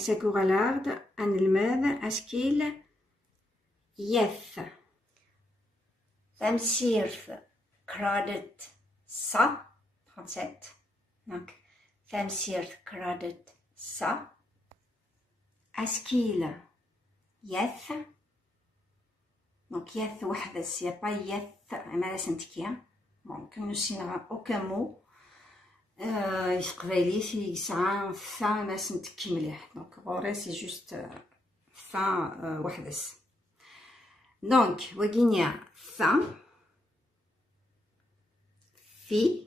أسكور الأرض عن الماء أسكيل يث Femsirth credit sa 37 donc Femsirth credit sa أسكيل يث donc يث وحدس يا با يث ما سنتكيا donc nous signera aucun mot يقباليت يسعى ثا ناس نتكي مليح دونك غوري سي جوست ثا وحدس دونك وكينيا ثا في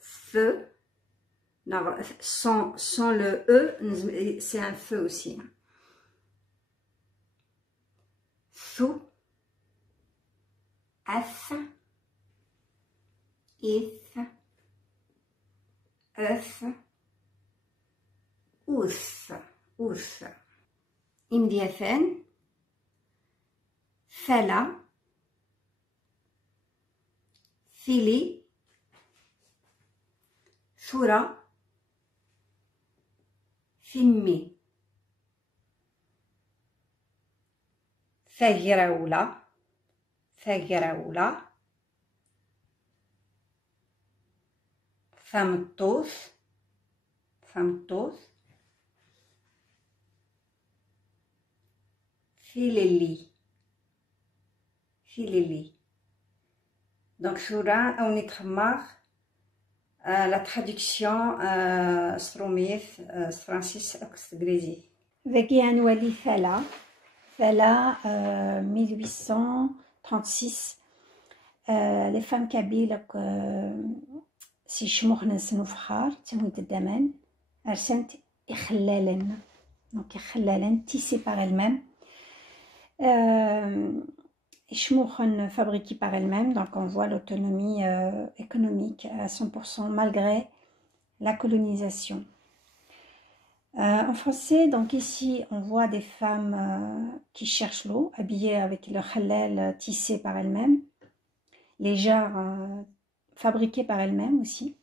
feu sans le e c'est un feu aussi thou ath ith أث أث إمدياثان ثلا ثلي ثرى ثمي ثغرولة ثمطوث فيليلي donc Soura on y travaille la traduction Stromith Francis Oxtgrezi ذكي عنوالي ثلا 1836 les femmes kabyles سي شموخنا سنوفخار تمويت الدمان أرسنت إخلالا دونك إخلالا تيسي باغ المام شموخن fabriquées par elles-mêmes donc on voit l'autonomie économique à 100% malgré la colonisation. En français, donc ici on voit des femmes qui cherchent l'eau habillées avec le khalal tissé par elles-mêmes, les jarres fabriquées par elles-mêmes aussi.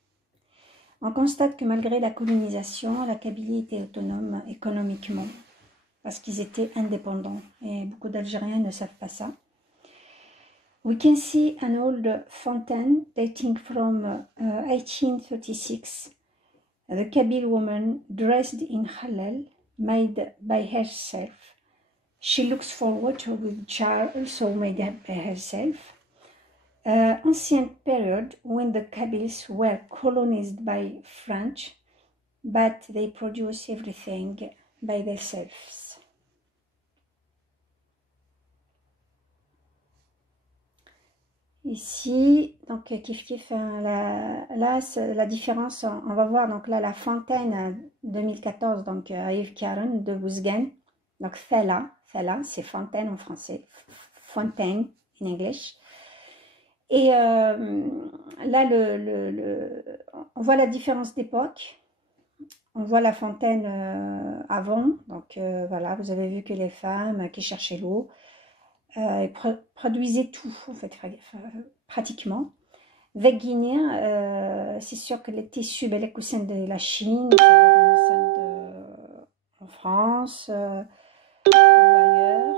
On constate que malgré la colonisation, la Kabylie était autonome économiquement parce qu'ils étaient indépendants et beaucoup d'Algériens ne savent pas ça. We can see an old fountain dating from 1836. The Kabyle woman dressed in halal made by herself. She looks for water with jar also made by herself. Ancient period when the Kabyles were colonized by French, but they produce everything by themselves. Ici, donc kif là, la différence, on va voir donc là la fontaine 2014, donc à Yves Karen de Bouzgen, donc Fella, c'est fontaine en français, fontaine in English. Et là, on voit la différence d'époque. On voit la fontaine avant, donc voilà, vous avez vu que les femmes qui cherchaient l'eau produisaient tout, en fait, pratiquement. Veguinien, c'est sûr que les tissus, les coussins de la Chine, en France ou ailleurs.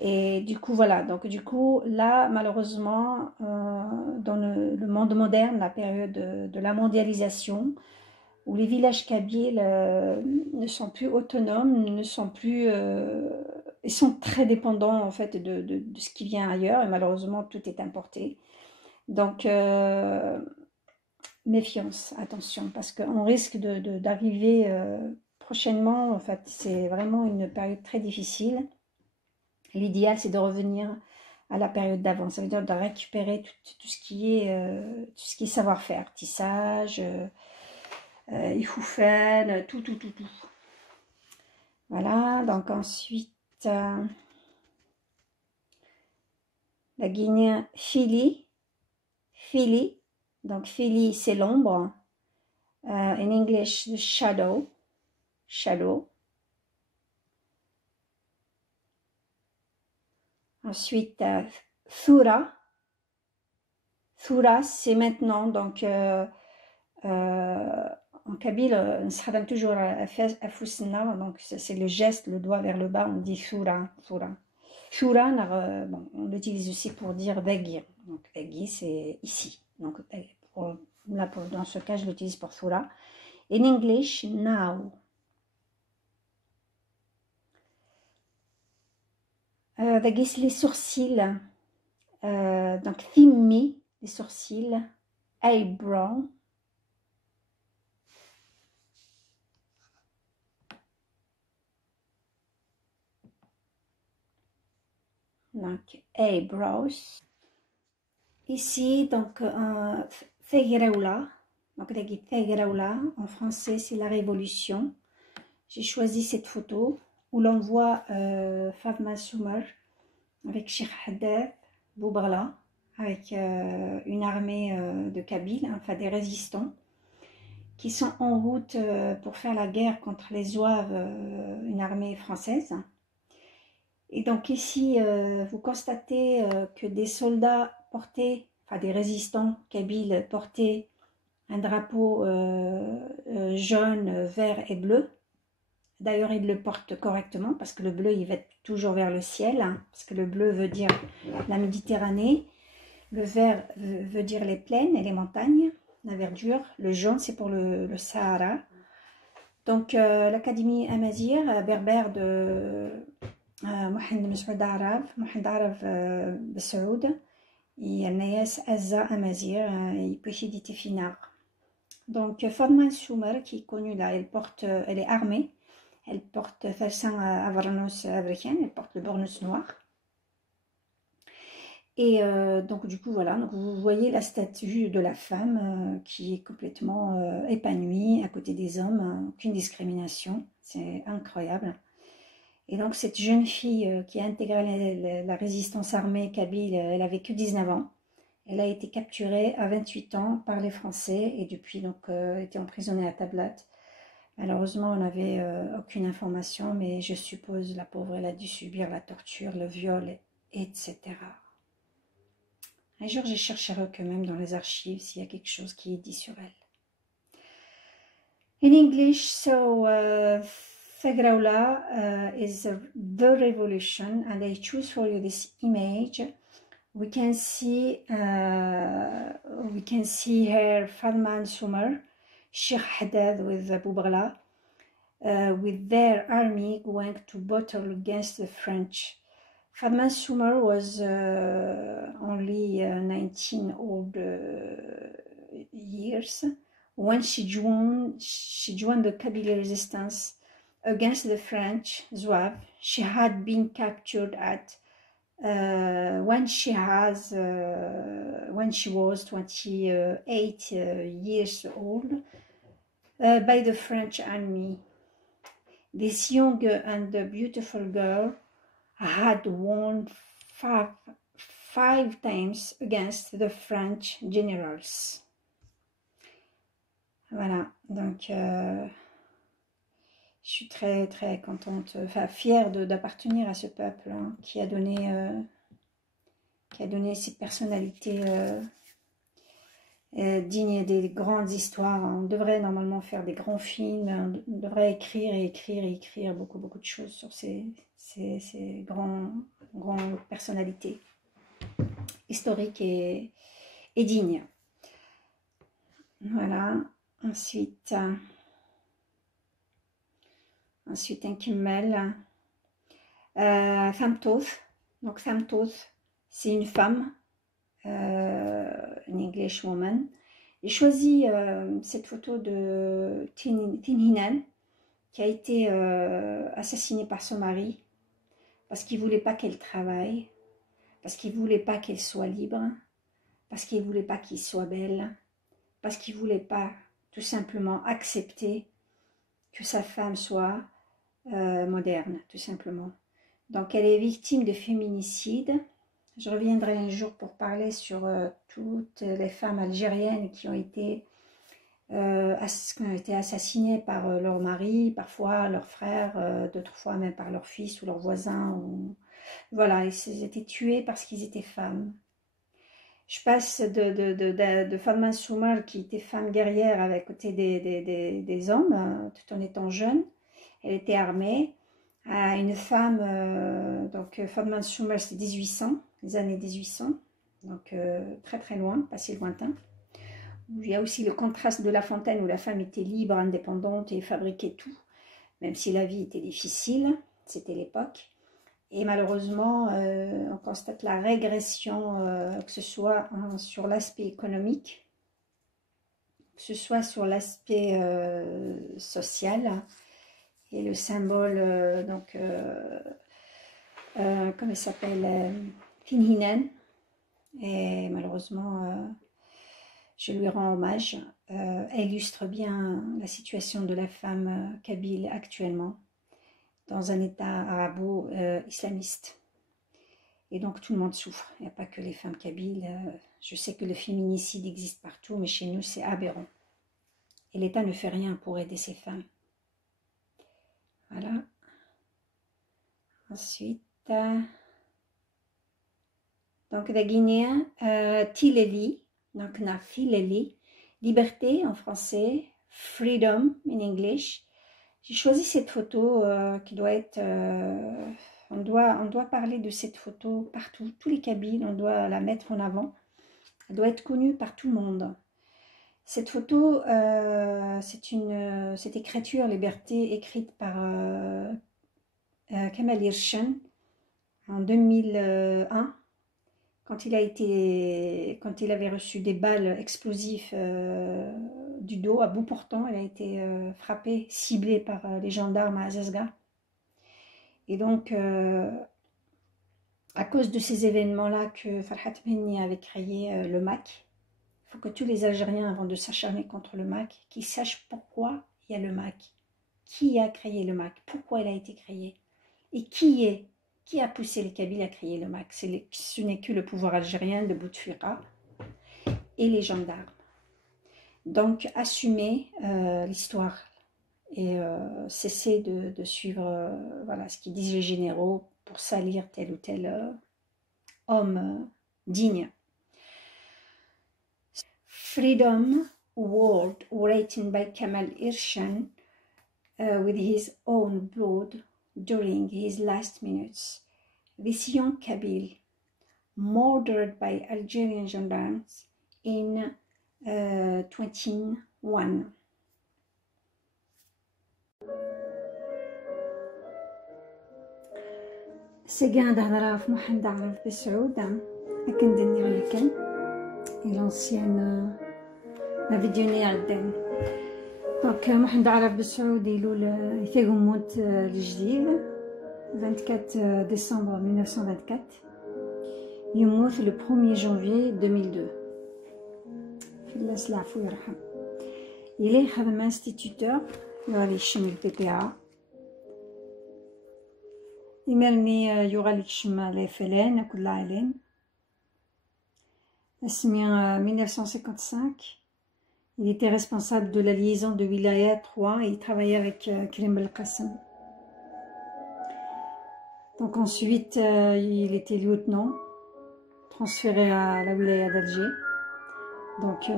Et du coup, voilà, donc du coup, là, malheureusement, dans le monde moderne, la période de la mondialisation, où les villages kabyles ne sont plus autonomes, ne sont plus, ils sont très dépendants en fait de ce qui vient ailleurs, et malheureusement tout est importé. Donc méfiance, attention, parce qu'on risque d'arriver prochainement. En fait, c'est vraiment une période très difficile. L'idéal, c'est de revenir à la période d'avant. Ça veut dire de récupérer tout ce qui est savoir-faire, tissage. Ifoufène, tout. Voilà, donc ensuite, la Guinée Philly, donc Philly c'est l'ombre, in English the shadow. Ensuite, Thura c'est maintenant, donc en kabyle, on s'adresse toujours à Foussna, donc c'est le geste, le doigt vers le bas, on dit Thura. Thura, bon, on l'utilise aussi pour dire Veggi. Donc Veggi, c'est ici. Donc dans ce cas, je l'utilise pour Thura. In English, now. Veggi, les sourcils. Donc Thimmi, les sourcils. Eyebrow. Donc eyebrows. Ici, donc Feghraoula. Donc Feghraoula, en français c'est la révolution. J'ai choisi cette photo où l'on voit Fatma Soumer avec Cheikh Haddad Boubarla, avec une armée de Kabyles, enfin des résistants, qui sont en route pour faire la guerre contre les Zouaves, une armée française. Et donc ici, vous constatez que des soldats portaient, enfin des résistants kabyles portaient un drapeau jaune, vert et bleu. D'ailleurs, ils le portent correctement parce que le bleu, il va toujours vers le ciel, hein, parce que le bleu veut dire la Méditerranée, le vert veut dire les plaines et les montagnes, la verdure, le jaune, c'est pour le Sahara. Donc, l'Académie Amazigh, berbère de محمد مسعود عرب محمد عرب بسعود الناس أزا أمازيغ يبوشيديتي فينار. Donc Fatma Soumer qui est connue là, elle est armée, elle porte Felsin Avarnos Avriken, elle porte le bornus noir. Et donc du coup voilà, donc vous voyez la statue de la femme qui est complètement épanouie à côté des hommes, aucune discrimination, c'est incroyable. Et donc cette jeune fille qui a intégré la résistance armée kabyle, elle avait que 19 ans. Elle a été capturée à 28 ans par les Français et depuis donc était emprisonnée à Tablat. Malheureusement, on n'avait aucune information, mais je suppose la pauvre, elle a dû subir la torture, le viol, etc. Un jour, je chercherai quand même dans les archives s'il y a quelque chose qui est dit sur elle. In English, so Feghraoula is the revolution, and I choose for you this image. We can see her Fatma Soumer, Cheikh Haddad with Boubarla, with their army going to battle against the French. Fatma Soumer was only 19 old years when she joined the Kabyle resistance against the French Zouaves. She had been captured at when she was 28 years old by the French army. This young and beautiful girl had won five times against the French generals. Voilà, donc je suis très très contente, enfin fière d'appartenir à ce peuple hein, qui a donné cette personnalité digne des grandes histoires. On devrait normalement faire des grands films, on devrait écrire et écrire et écrire beaucoup de choses sur ces grandes personnalités historiques et dignes. Voilà, ensuite un Kimmel, Femme Toth. Donc Femme Toth, c'est une femme, une English woman. J'ai choisi cette photo de Tin Hinan qui a été assassinée par son mari parce qu'il ne voulait pas qu'elle travaille, parce qu'il ne voulait pas qu'elle soit libre, parce qu'il ne voulait pas qu'il soit belle, parce qu'il ne voulait pas tout simplement accepter que sa femme soit moderne, tout simplement. Donc elle est victime de féminicide. Je reviendrai un jour pour parler sur toutes les femmes algériennes qui ont été assassinées par leur mari, parfois leur frère, d'autres fois même par leur fils ou leur voisin. Ou... Voilà, ils étaient tués parce qu'ils étaient femmes. Je passe de Fatma Soumal, qui était femme guerrière avec côté des hommes, tout en étant jeune. Elle était armée, à une femme, donc Fatma Soumal, c'est 1800, les années 1800, donc très très loin, passé lointain. Il y a aussi le contraste de La Fontaine, où la femme était libre, indépendante et fabriquait tout, même si la vie était difficile, c'était l'époque. Et malheureusement, on constate la régression, que ce soit sur l'aspect économique, que ce soit sur l'aspect social. Et le symbole, donc, comment il s'appelle, Tin Hinan. Et malheureusement, je lui rends hommage. Elle illustre bien la situation de la femme kabyle actuellement, dans un état arabo-islamiste. Et donc tout le monde souffre, il n'y a pas que les femmes kabyles. Je sais que le féminicide existe partout, mais chez nous c'est aberrant. Et l'État ne fait rien pour aider ces femmes. Voilà. Ensuite, donc les Guinéens, Tileli, donc Nafileli, liberté en français, freedom in English. J'ai choisi cette photo qui doit être, on doit parler de cette photo partout, tous les Kabyles, on doit la mettre en avant. Elle doit être connue par tout le monde. Cette photo, cette écriture liberté écrite par Kemal Irshan en 2001, quand il avait reçu des balles explosives du dos à bout portant. Il a été frappé, ciblé par les gendarmes à Azazga. Et donc, à cause de ces événements-là, que Farhat Mehni avait créé le MAC. Il faut que tous les Algériens, avant de s'acharner contre le MAC, qu'ils sachent pourquoi il y a le MAC. Qui a créé le MAC? Pourquoi il a été créé? Et qui a poussé les Kabyles à créer le MAC? Ce n'est que le pouvoir algérien de Bouteflika et les gendarmes. Donc, assumer l'histoire et cesser de suivre voilà, ce qu'ils disent les généraux pour salir tel ou tel homme digne. Freedom World, written by Kemal Irshan with his own blood during his last minutes. This young Kabyle, murdered by Algerian gendarmes in 2001. سيقان دهضرا في محمد عرف بسعود لكن دني غيكن لونسيان ما فيديوني عداني دونك محمد عرف بسعود يلول يثيقو موت الجديد 24 ديسمبر 1924 يموت le 1er janvier 2002. الله العفو ويرحم. Il est خدم instituteur يغالي يشم البي يمرني يغالي يشم الفلان كل عائلين. اسمي 1955. Il était responsable de la liaison de Wilaya 3 et il travaillait avec Karim Belkacem. Donc ensuite, il était lieutenant, transféré à la Wilaya d'Alger. Donc,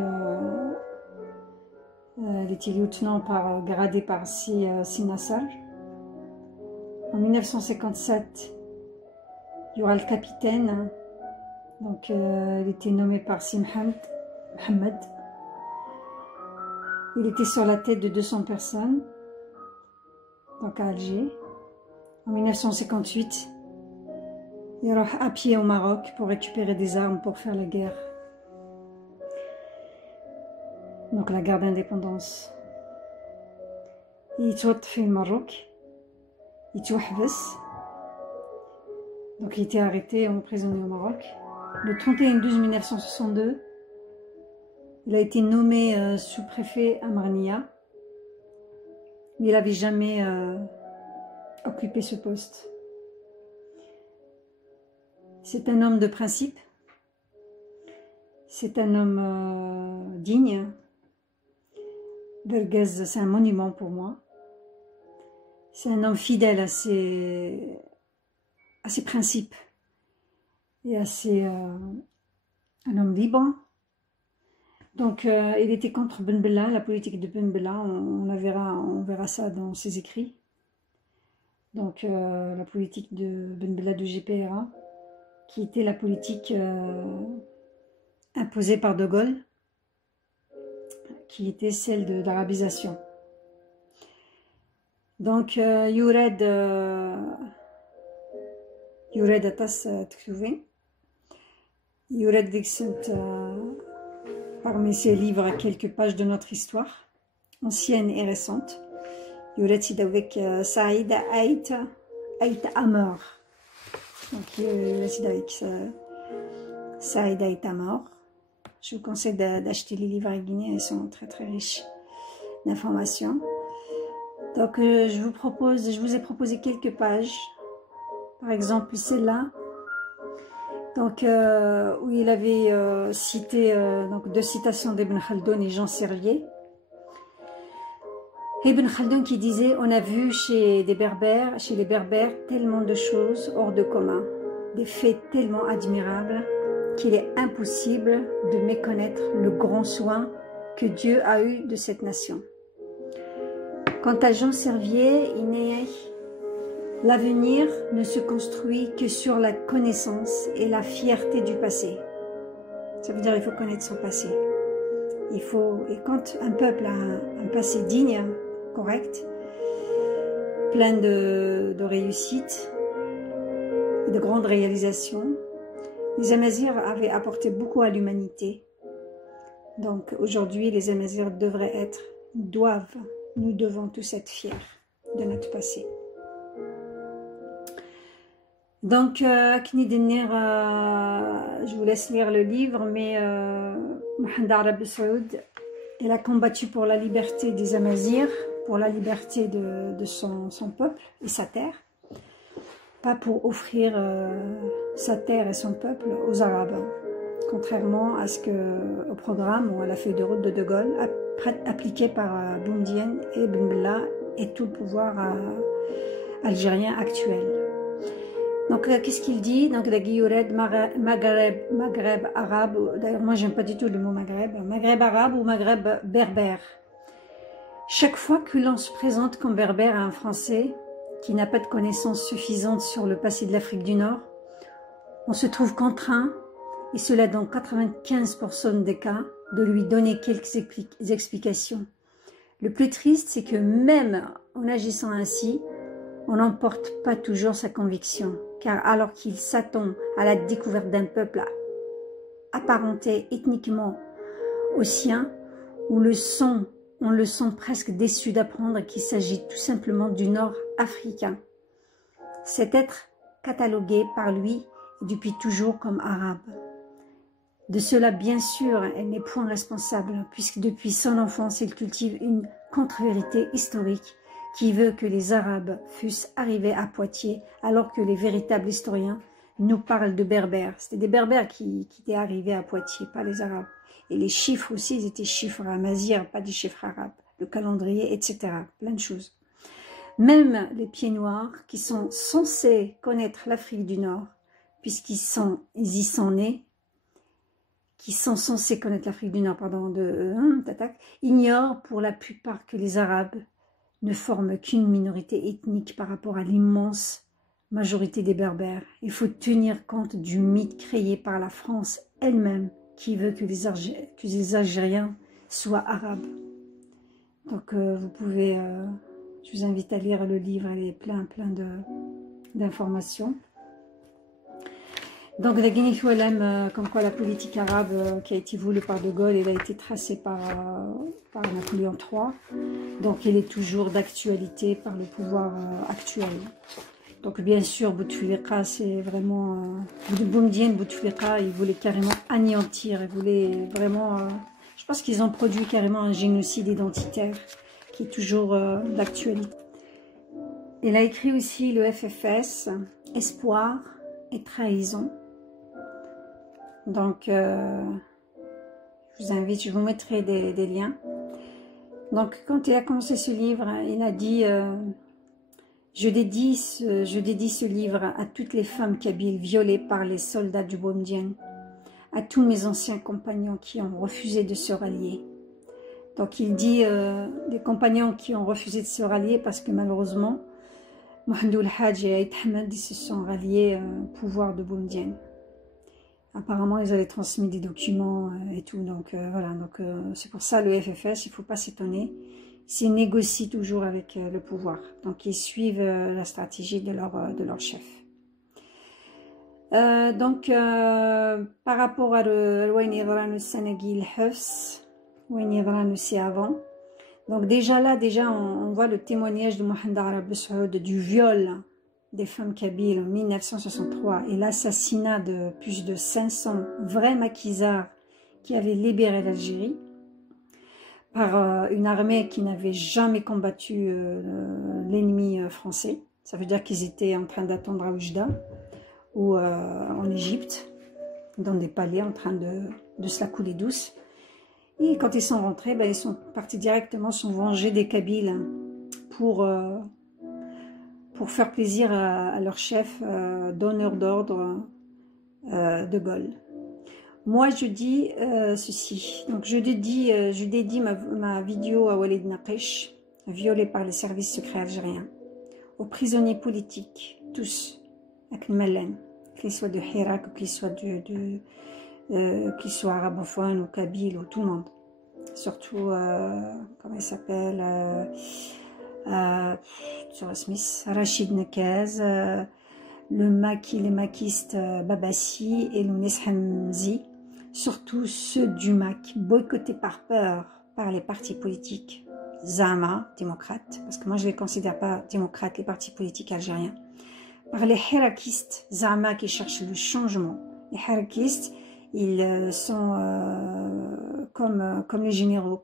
il était lieutenant gradé par Sinassar. En 1957, il y aura le capitaine. Donc, il était nommé par Si Mohamed. Il était sur la tête de 200 personnes, donc à Alger. En 1958, il ira à pied au Maroc pour récupérer des armes pour faire la guerre. Donc la guerre d'indépendance. Il était au Maroc. Il était donc il était arrêté et emprisonné au Maroc. Le 31/12/1962, il a été nommé sous-préfet à Marnia, mais il n'avait jamais occupé ce poste. C'est un homme de principe, c'est un homme digne. Berghez, c'est un monument pour moi. C'est un homme fidèle à ses principes et à un homme libre. Donc, il était contre Ben Bella, la politique de Ben Bella, on verra ça dans ses écrits. Donc, la politique de Ben Bella de GPRA, qui était la politique imposée par De Gaulle, qui était celle de l'arabisation. Donc, يورد أطاس تكتبين يورد ديك parmi ses livres quelques pages de notre histoire, ancienne et récente. يورد سيداويك سعيد أيت أمور. Donc, يورد سيداويك سعيد أيت أمور. Je vous conseille d'acheter les livres guinéens, ils sont très très riches d'informations. Donc je vous ai proposé quelques pages, par exemple celle-là, donc où il avait cité donc 2 citations d'Ibn Khaldoun et Jean Serlier. Ibn Khaldoun qui disait: on a vu chez les Berbères tellement de choses hors de commun, des faits tellement admirables qu'il est impossible de méconnaître le grand soin que Dieu a eu de cette nation. Quant à Jean Servier, l'avenir ne se construit que sur la connaissance et la fierté du passé. Ça veut dire qu'il faut connaître son passé. Et quand un peuple a un passé digne, correct, plein de réussites, de grandes réalisations, les Amazirs avaient apporté beaucoup à l'humanité. Donc aujourd'hui, les Amazirs nous devons tous être fiers de notre passé. Donc, je vous laisse lire le livre, mais Mohamed Arab Saoud, il a combattu pour la liberté des Amazirs, pour la liberté de son peuple et sa terre, pas pour offrir sa terre et son peuple aux Arabes, contrairement au programme ou à la feuille de route de Gaulle, appliqué par Boumedienne et Ben Bella et tout le pouvoir algérien actuel. Donc, qu'est-ce qu'il dit? Donc, la Guilloured, Maghreb arabe, d'ailleurs, moi, j'aime pas du tout le mot Maghreb arabe ou Maghreb berbère. Chaque fois que l'on se présente comme berbère à un Français qui n'a pas de connaissances suffisantes sur le passé de l'Afrique du Nord, on se trouve contraint, et cela dans 95% des cas, de lui donner quelques explications. Le plus triste, c'est que même en agissant ainsi, on n'emporte pas toujours sa conviction, car alors qu'il s'attend à la découverte d'un peuple apparenté ethniquement au sien, on le sent presque déçu d'apprendre qu'il s'agit tout simplement du Nord africain. Cet être catalogué par lui depuis toujours comme arabe. De cela, bien sûr, elle n'est point responsable, puisque depuis son enfance, elle cultive une contre-vérité historique qui veut que les Arabes fussent arrivés à Poitiers, alors que les véritables historiens nous parlent de Berbères. C'était des Berbères qui étaient arrivés à Poitiers, pas les Arabes. Et les chiffres aussi, ils étaient chiffres amazirs, pas des chiffres arabes. Le calendrier, etc. Plein de choses. Même les pieds noirs, qui sont censés connaître l'Afrique du Nord, puisqu'ils y sont nés, qui sont censés connaître l'Afrique du Nord, pardon, ignorent pour la plupart que les Arabes ne forment qu'une minorité ethnique par rapport à l'immense majorité des Berbères. Il faut tenir compte du mythe créé par la France elle-même, qui veut que les Algériens soient arabes. Donc vous pouvez, je vous invite à lire le livre, il est plein d'informations. Donc, comme quoi la politique arabe qui a été voulue par De Gaulle, elle a été tracée par Napoléon III. Donc, elle est toujours d'actualité par le pouvoir actuel. Donc, bien sûr, Bouteflika, c'est vraiment... Boumediene, Bouteflika, ils voulaient carrément anéantir. Ils voulaient vraiment... je pense qu'ils ont produit carrément un génocide identitaire qui est toujours d'actualité. Elle a écrit aussi le FFS, Espoir et Trahison. Donc, je vous invite, je vous mettrai des liens. Donc, quand il a commencé ce livre, il a dit je dédie ce livre à toutes les femmes kabyles violées par les soldats du Boumediene, à tous mes anciens compagnons qui ont refusé de se rallier. Donc, il dit des compagnons qui ont refusé de se rallier parce que malheureusement, Mohamedou El Hadj et Aït Ahmed se sont ralliés au pouvoir de Boumediene. Apparemment, ils avaient transmis des documents et tout. Donc, voilà. Donc, c'est pour ça le FFS, il ne faut pas s'étonner. Ils négocient toujours avec le pouvoir. Donc, ils suivent la stratégie de leur chef. Donc, par rapport à Wayne Yadran Sanagil Hafs, Wayne Yadran c'est avant. Donc, déjà là, on voit le témoignage de Mohamed Arab Saoud du viol des femmes kabyles en 1963 et l'assassinat de plus de 500 vrais maquisards qui avaient libéré l'Algérie par une armée qui n'avait jamais combattu l'ennemi français. Ça veut dire qu'ils étaient en train d'attendre à Oujda ou en Égypte, dans des palais en train de se la couler douce. Et quand ils sont rentrés, ils sont partis directement se venger des Kabyles pour faire plaisir à leur chef, donneur d'ordre de Gaulle. Moi, je dis ceci. Donc, je dédie ma vidéo à Walid Naqesh, violé par les services secrets algériens, aux prisonniers politiques, tous, avec le Malen, qu'ils soient de Hirak ou qu'ils soient arabophones ou kabyles ou tout le monde. Surtout, comment il s'appelle Smith, Rachid Nekaz, les maquistes Babassi et Lounes Hamzi, surtout ceux du MAC, boycottés par peur par les partis politiques, Zama, démocrates, parce que moi je ne les considère pas démocrates, les partis politiques algériens, par les hirakistes, Zama qui cherchent le changement. Les hirakistes, ils sont comme les généraux,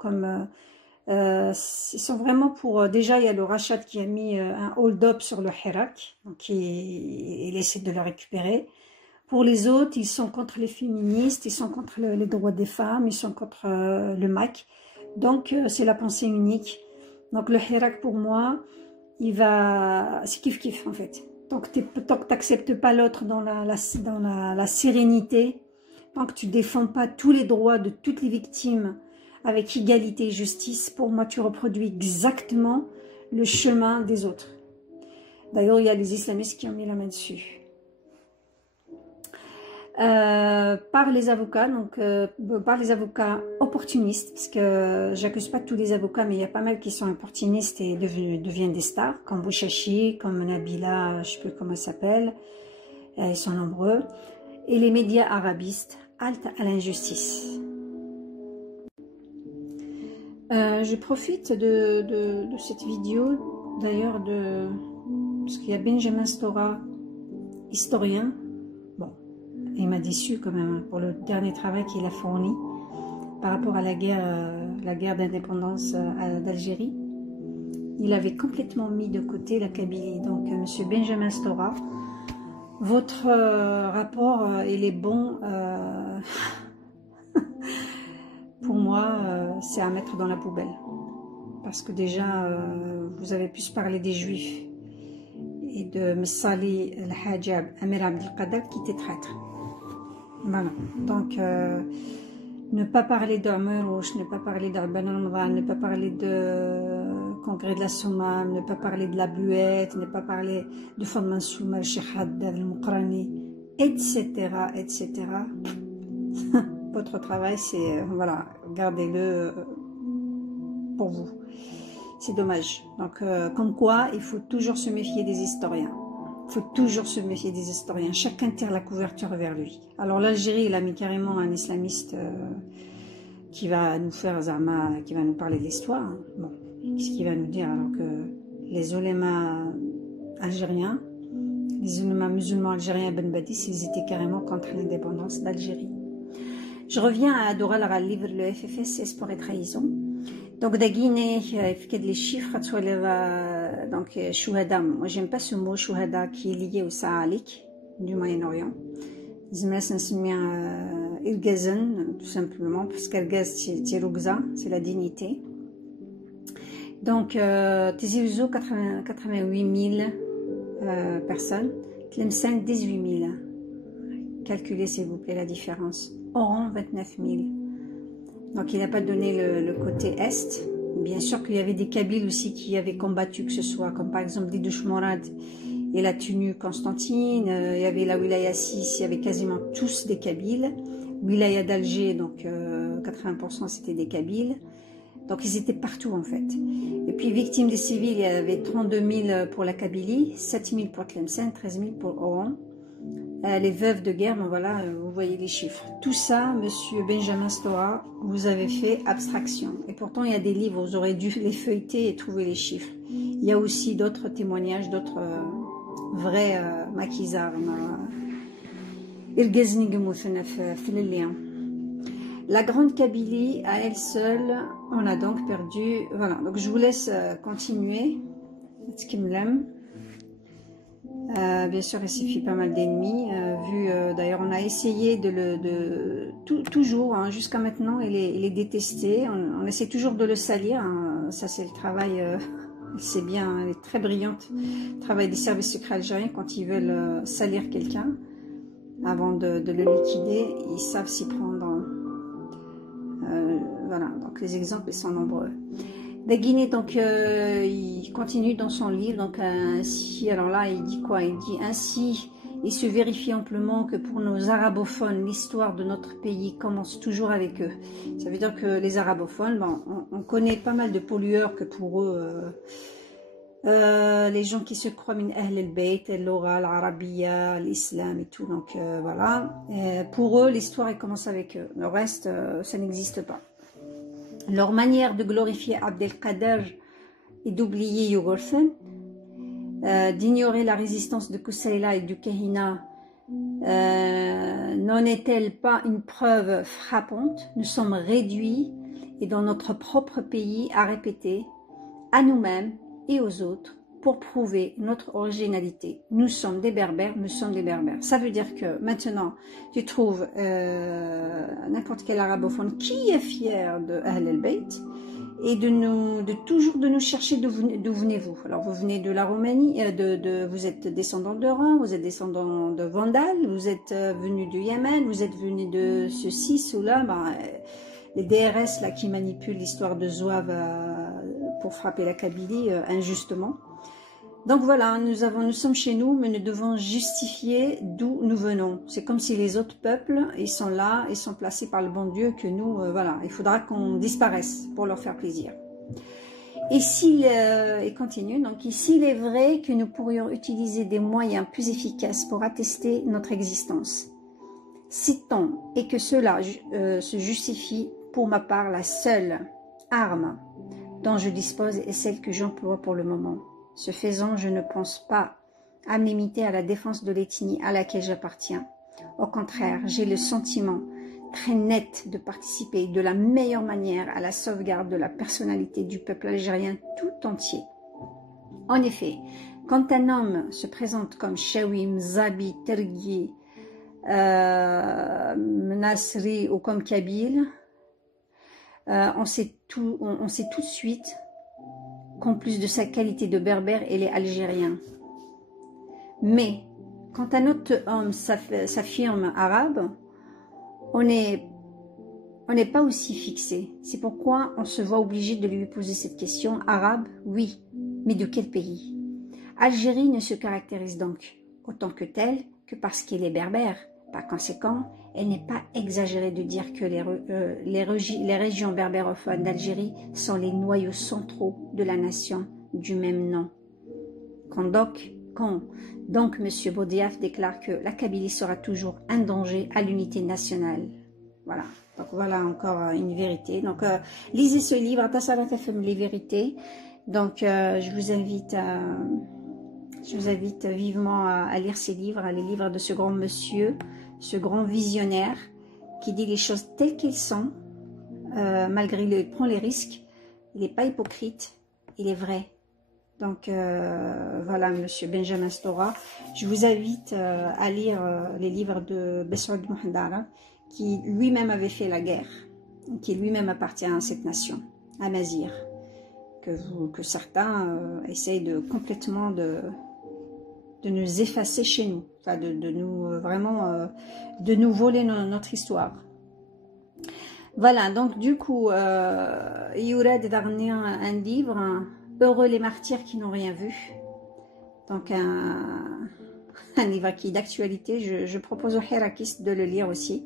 ils sont vraiment pour... déjà, il y a le Rachad qui a mis un hold-up sur le Hirak, donc il essaie de le récupérer. Pour les autres, ils sont contre les féministes, ils sont contre les droits des femmes, ils sont contre le MAC. Donc, c'est la pensée unique. Donc, le Hirak, pour moi, c'est kiff-kiff, en fait. Tant que tu n'acceptes pas l'autre dans la sérénité, tant que tu ne défends pas tous les droits de toutes les victimes avec égalité et justice, pour moi, tu reproduis exactement le chemin des autres. D'ailleurs, il y a les islamistes qui ont mis la main dessus. Par les avocats, par les avocats opportunistes, parce que j'accuse pas tous les avocats, mais il y a pas mal qui sont opportunistes et deviennent des stars, comme Bouchachi, comme Nabila, je sais plus comment elle s'appelle, ils sont nombreux, et les médias arabistes, halte à l'injustice. Je profite de cette vidéo, d'ailleurs, parce qu'il y a Benjamin Stora, historien. Bon, il m'a déçu quand même pour le dernier travail qu'il a fourni par rapport à la guerre d'indépendance d'Algérie. Il avait complètement mis de côté la Kabylie. Donc, Monsieur Benjamin Stora, votre rapport, il est bon. Pour moi, c'est à mettre dans la poubelle. Parce que déjà, vous avez pu parler des Juifs et de Messali al-Hajjab, Amir Abdelkader, qui était traître. Voilà. Donc, ne pas parler de Amrouch, ne pas parler d'Arban al-Ramadan, ne pas parler de congrès de la Soumam, ne pas parler de la Buette, ne pas parler de Fadman Soumar, Cheikh Haddad al-Muqrani, etc., etc. Votre travail, c'est, voilà, gardez-le pour vous. C'est dommage. Donc, comme quoi, il faut toujours se méfier des historiens. Il faut toujours se méfier des historiens. Chacun tire la couverture vers lui. Alors, l'Algérie, il a mis carrément un islamiste qui va nous faire Zama, qui va nous parler de l'histoire. Bon, qu'est-ce qu'il va nous dire alors que les ulémas algériens, les ulémas musulmans algériens Ben Badis, ils étaient carrément contre l'indépendance d'Algérie. Je reviens à Dora Lara, le livre, le FFS, Espoir et Trahison. Donc, da Guinée, il y a les chiffres, donc, Chouhada. Moi, j'aime pas ce mot, Chouhada, qui est lié au Saalik, du Moyen-Orient. Irgazen, tout simplement, parce qu'Irgaz, c'est la dignité. Donc, Tizi Ouzou, 88 000 personnes. Tlemcen, 18 000. Calculez, s'il vous plaît, la différence. Oran, 29 000. Donc, il n'a pas donné le côté Est. Bien sûr qu'il y avait des Kabyles aussi qui avaient combattu, que ce soit, comme par exemple Didouche Morad et la tenue Constantine. Il y avait la Wilaya 6, il y avait quasiment tous des Kabyles. Wilaya d'Alger, donc 80% c'était des Kabyles. Donc, ils étaient partout, en fait. Et puis, victimes des civils, il y avait 32 000 pour la Kabylie, 7 000 pour Tlemcen, 13 000 pour Oran. Les veuves de guerre, ben voilà, vous voyez les chiffres. Tout ça, Monsieur Benjamin Stora, vous avez fait abstraction. Et pourtant, il y a des livres, vous aurez dû les feuilleter et trouver les chiffres. Il y a aussi d'autres témoignages, d'autres vrais maquisards. La grande Kabylie, à elle seule, on a donc perdu. Voilà, donc je vous laisse continuer. Bien sûr, il suffit pas mal d'ennemis. D'ailleurs, on a essayé toujours, hein, jusqu'à maintenant, il est détesté. On essaie toujours de le salir. Hein. Ça, c'est le travail, c'est bien, elle est très brillante. Le travail des services secrets algériens quand ils veulent salir quelqu'un avant de le liquider, ils savent s'y prendre. Voilà, donc les exemples sont nombreux. Da Guinée, donc, il continue dans son livre, donc ainsi, alors là, il dit quoi? Il dit ainsi, il se vérifie amplement que pour nos arabophones, l'histoire de notre pays commence toujours avec eux. Ça veut dire que les arabophones, bon, on connaît pas mal de pollueurs que pour eux, les gens qui se croient min Ahl al-Bayt, l'oral, l'arabiya, l'islam et tout, donc voilà. Pour eux, l'histoire, elle commence avec eux. Le reste, ça n'existe pas. Leur manière de glorifier Abdelkader et d'oublier Yugurthen, d'ignorer la résistance de Koussaïla et du Kahina, n'en est-elle pas une preuve frappante? Nous sommes réduits, et dans notre propre pays, à répéter, à nous-mêmes et aux autres, pour prouver notre originalité. Nous sommes des Berbères, nous sommes des Berbères. Ça veut dire que maintenant, tu trouves n'importe quel arabophone qui est fier de Ahl al-Bayt et toujours de nous chercher d'où venez-vous. Alors vous venez de la Roumanie, vous êtes descendant de Rhin, vous êtes descendant de Vandal, vous êtes venu du Yémen, vous êtes venu de ceci, cela. Ben, les DRS là qui manipulent l'histoire de Zouave pour frapper la Kabylie injustement. Donc voilà, nous sommes chez nous, mais nous devons justifier d'où nous venons. C'est comme si les autres peuples, ils sont là, ils sont placés par le bon Dieu, que nous, voilà, il faudra qu'on disparaisse pour leur faire plaisir. Et il continue, donc s'il est vrai que nous pourrions utiliser des moyens plus efficaces pour attester notre existence, citons, et que cela se justifie, pour ma part, la seule arme dont je dispose est celle que j'emploie pour le moment. Ce faisant, je ne pense pas à m'imiter à la défense de l'ethnie à laquelle j'appartiens. Au contraire, j'ai le sentiment très net de participer de la meilleure manière à la sauvegarde de la personnalité du peuple algérien tout entier. En effet, quand un homme se présente comme Chaoui, Mzabi, Tergui, Nasri ou comme Kabyle, on sait tout de suite qu'en plus de sa qualité de berbère, il est algérien. Mais quand un autre homme s'affirme arabe, on n'est pas aussi fixé. C'est pourquoi on se voit obligé de lui poser cette question. Arabe, oui, mais de quel pays? Algérie ne se caractérise donc autant que telle que parce qu'elle est berbère. Par conséquent, elle n'est pas exagéré de dire que les régions berbérophones d'Algérie sont les noyaux centraux de la nation du même nom. Quand donc M. Boudiaf déclare que la Kabylie sera toujours un danger à l'unité nationale. Voilà. Donc voilà encore une vérité. Donc lisez ce livre, les vérités. Donc je vous invite vivement à lire ces livres, les livres de ce grand monsieur, ce grand visionnaire qui dit les choses telles qu'elles sont, malgré il prend les risques, il n'est pas hypocrite, il est vrai. Donc voilà, monsieur Benjamin Stora. Je vous invite à lire les livres de Bessoud Mohamed Arab, qui lui-même avait fait la guerre, qui lui-même appartient à cette nation, à Mazir, que certains essayent complètement de nous effacer chez nous, enfin de nous vraiment de nous voler notre histoire. Voilà, donc du coup, il y aurait dernier un livre, Heureux les martyrs qui n'ont rien vu. Donc un livre qui est d'actualité. Je propose aux Hirakistes de le lire aussi.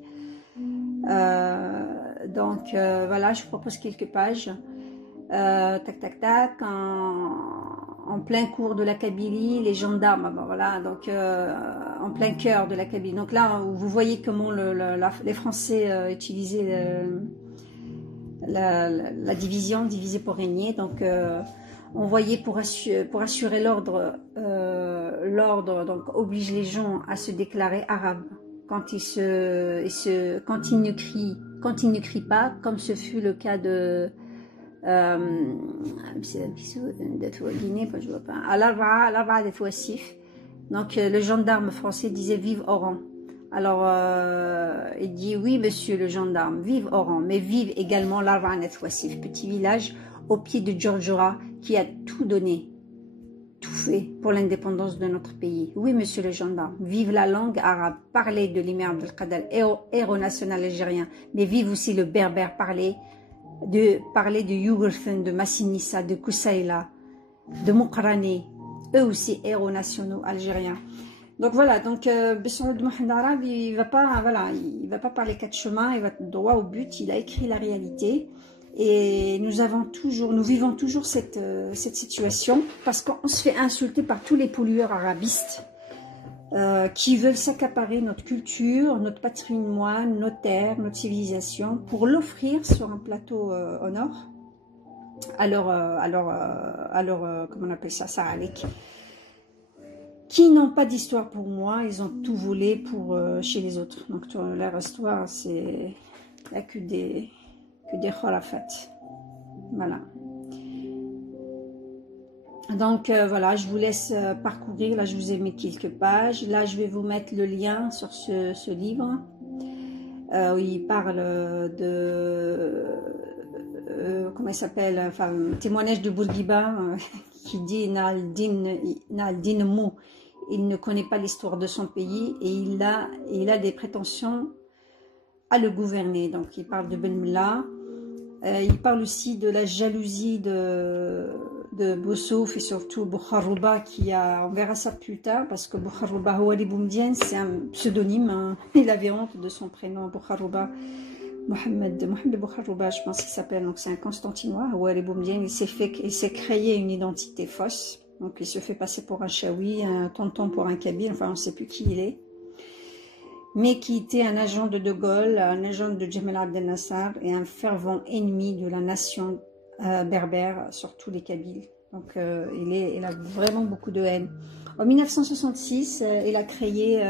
Donc voilà, je propose quelques pages. Tac tac tac, en plein cours de la Kabylie, les gendarmes, bon, voilà, donc en plein cœur de la Kabylie. Donc là, vous voyez comment les Français utilisaient la division, diviser pour régner. Donc on voyait pour assurer l'ordre, donc oblige les gens à se déclarer arabes quand ils ne crient pas, comme ce fut le cas de donc le gendarme français disait vive Oran. Alors il dit oui monsieur le gendarme, vive Oran, mais vive également l'Arvanet Wassif, petit village au pied de Djordjura qui a tout donné, tout fait pour l'indépendance de notre pays. Oui monsieur le gendarme, vive la langue arabe, parlez de l'Imam Abdelkader, héros national algérien, mais vive aussi le berbère, parler de Yugurthen, de Massinissa, de Koussaïla, de Moukrani, eux aussi héros nationaux algériens. Donc voilà, donc Bessoud Mohamed Arab, il va pas parler quatre chemins, il va droit au but, il a écrit la réalité. Et nous vivons toujours cette situation parce qu'on se fait insulter par tous les pollueurs arabistes qui veulent s'accaparer notre culture, notre patrimoine, nos terres, notre civilisation pour l'offrir sur un plateau au nord. Alors, comment on appelle ça, Saralik, qui n'ont pas d'histoire pour moi, ils ont tout volé pour chez les autres. Donc leur histoire, c'est il n'y a que des khurafat. Voilà. Donc voilà, je vous laisse parcourir. Là, je vous ai mis quelques pages. Là, je vais vous mettre le lien sur ce livre où il parle de comment il s'appelle, enfin, témoignage de Bourguiba qui dit Nal-Din Mou. Il ne connaît pas l'histoire de son pays et il a des prétentions à le gouverner. Donc il parle de Ben Mla. Il parle aussi de la jalousie de Boussouf et surtout Bouharouba on verra ça plus tard parce que Bouharouba Houali Boumdienne c'est un pseudonyme, hein. Il avait honte de son prénom Bouharouba, Mohamed Bouharouba je pense qu'il s'appelle, donc c'est un Constantinois. Houali Boumdienne, il s'est créé une identité fausse, donc il se fait passer pour un Chaoui, un tonton pour un Kabyle, enfin on ne sait plus qui il est, mais qui était un agent de De Gaulle, un agent de Djemal Abdel Nasser et un fervent ennemi de la nation berbère, surtout les Kabyles. Donc il a vraiment beaucoup de haine. En 1966, il a créé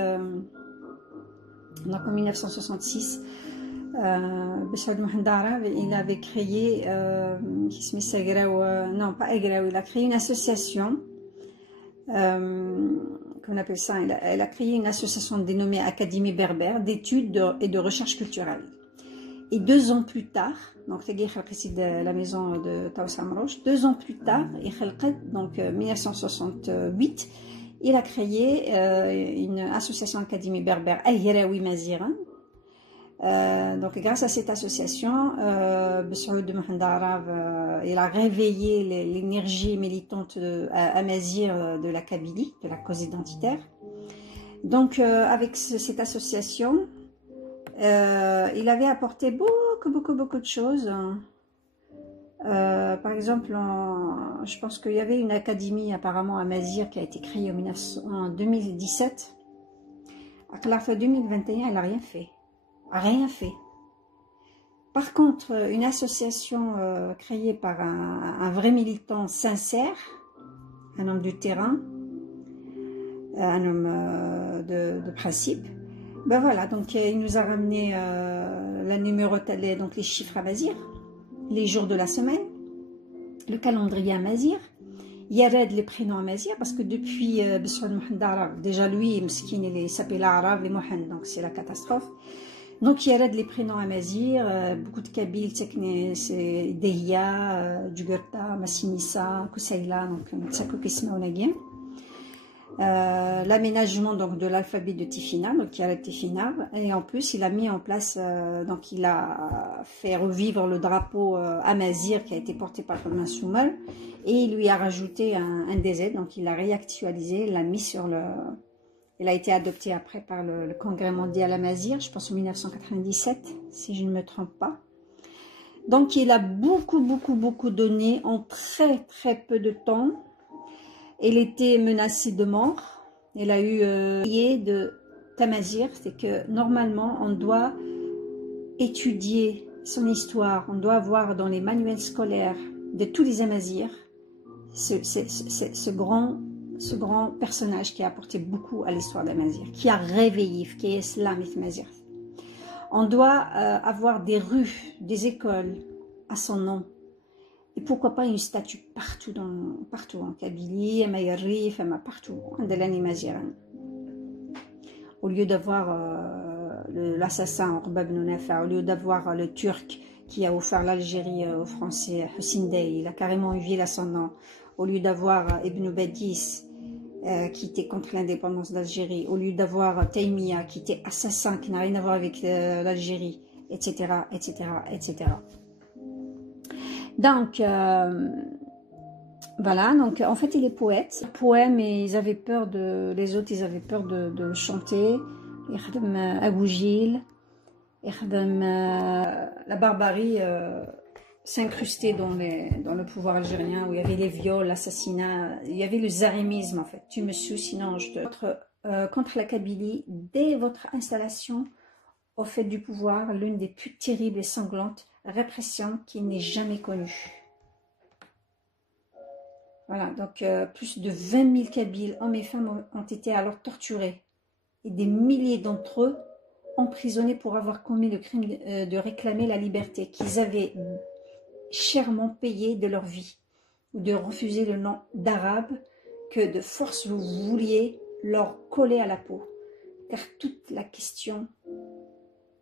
Donc en 1966, Bessoud Mohamed Arab, il avait créé, non pas Agraoui, il a créé une association, qu'on appelle ça, elle a créé une association dénommée Académie Berbère d'études et de recherche culturelle. Et 2 ans plus tard, donc la maison de Taous Amrouche, 2 ans plus tard, donc 1968, il a créé une association Académie Berbère Al-Hiraoui Maziran. Donc grâce à cette association, Bessoud Mohamed Arab, il a réveillé l'énergie militante amazigh de la Kabylie, de la cause identitaire. Donc avec cette association, il avait apporté beaucoup de choses. Par exemple, je pense qu'il y avait une académie apparemment à Mazir qui a été créée en 2017. À la fin 2021, elle n'a rien fait. Rien fait. Par contre, une association créée par un vrai militant sincère, un homme du terrain, un homme de principe, ben voilà, donc il nous a ramené la numérotale, donc les chiffres à Mazir, les jours de la semaine, le calendrier à Mazir, Yared les prénoms à Mazir, parce que depuis Bessoud Mohamed Arab, déjà lui, Mskin, il s'appelle Arab, les Mohamed, donc c'est la catastrophe. Donc Yared les prénoms à Mazir, beaucoup de Kabyles, c'est Deya, Djugurta, Massinissa, Koussaïla, donc Tsako Kisma Onagien. L'aménagement donc de l'alphabet de Tifina, donc Yared Tifina, et en plus il a mis en place, donc il a fait revivre le drapeau Amazir qui a été porté par Romain Soumal, et il lui a rajouté un DZ, donc il l'a réactualisé, il l'a mis sur le... Il a été adopté après par le Congrès mondial Amazir, je pense en 1997, si je ne me trompe pas. Donc il a beaucoup donné en très peu de temps. Il était menacé de mort. Il a eu de Tamazir, c'est que normalement on doit étudier son histoire, on doit avoir dans les manuels scolaires de tous les Amazirs ce grand personnage qui a apporté beaucoup à l'histoire d'Amazir, qui a réveillé, qui est Islam et Amazir. On doit avoir des rues, des écoles à son nom. Et pourquoi pas une statue partout en Kabylie, à Mayarif, partout, en Delani Maziran. Au lieu d'avoir l'assassin Orba ibn Nafa, au lieu d'avoir le Turc qui a offert l'Algérie aux Français, Hussein Dey, il a carrément eu ville à son nom. Au lieu d'avoir Ibn Badis, qui était contre l'indépendance d'Algérie, au lieu d'avoir Taïmiya, qui était assassin, qui n'a rien à voir avec l'Algérie, etc. Donc, voilà, donc en fait il est poète. Poème, et les autres ils avaient peur de le chanter. La barbarie s'incrustait dans le pouvoir algérien, où il y avait les viols, l'assassinat, il y avait le zarimisme en fait. Tu me sues, sinon je te... contre la Kabylie, dès votre installation au fait du pouvoir, l'une des plus terribles et sanglantes répressions qui n'ait jamais connue. Voilà, donc plus de 20 000 Kabyles, hommes et femmes, ont été alors torturés, et des milliers d'entre eux emprisonnés pour avoir commis le crime de réclamer la liberté qu'ils avaient chèrement payé de leur vie, ou de refuser le nom d'arabe que de force vous vouliez leur coller à la peau. Car toute la question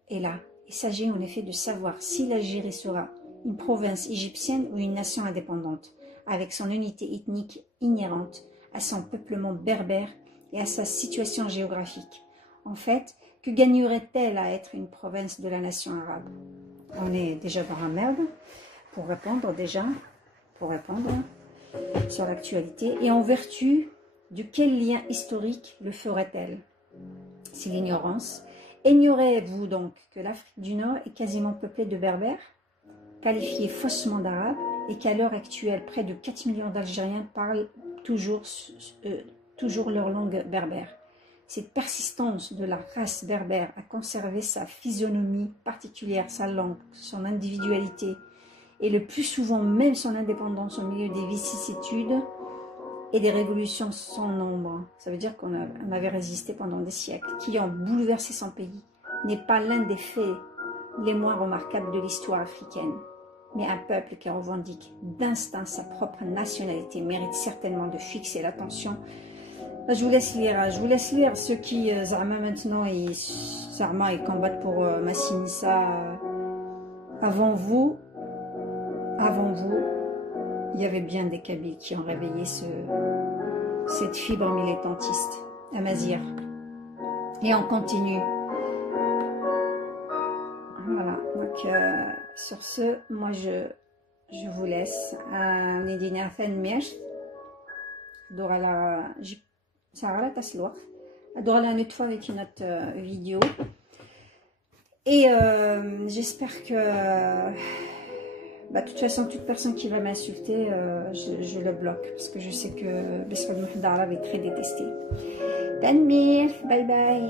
est là. Il s'agit en effet de savoir si l'Algérie sera une province égyptienne ou une nation indépendante, avec son unité ethnique inhérente à son peuplement berbère et à sa situation géographique. En fait, que gagnerait-elle à être une province de la nation arabe? On est déjà dans la merde pour répondre sur l'actualité. Et en vertu de quel lien historique le ferait-elle? C'est l'ignorance. Ignorez-vous donc que l'Afrique du Nord est quasiment peuplée de berbères, qualifiés faussement d'arabes, et qu'à l'heure actuelle, près de 4 millions d'Algériens parlent toujours leur langue berbère. Cette persistance de la race berbère à conserver sa physionomie particulière, sa langue, son individualité, et le plus souvent même son indépendance au milieu des vicissitudes et des révolutions sans nombre. Ça veut dire qu'on avait résisté pendant des siècles, qui ont bouleversé son pays, n'est pas l'un des faits les moins remarquables de l'histoire africaine. Mais un peuple qui revendique d'instinct sa propre nationalité mérite certainement de fixer l'attention. Je vous laisse lire ceux qui maintenant ils combattent pour Massinissa. Avant vous, il y avait bien des Kabyles qui ont réveillé cette fibre militantiste amazigh. Et on continue. Voilà, donc sur ce, moi je vous laisse. Nidina Fan Miesh. Ça arrête à ce loir. Adora une fois avec une autre vidéo. Et j'espère que de toute façon toute personne qui va m'insulter je le bloque parce que je sais que Besra Mohamed Arab est très détesté. Tanmir, bye bye.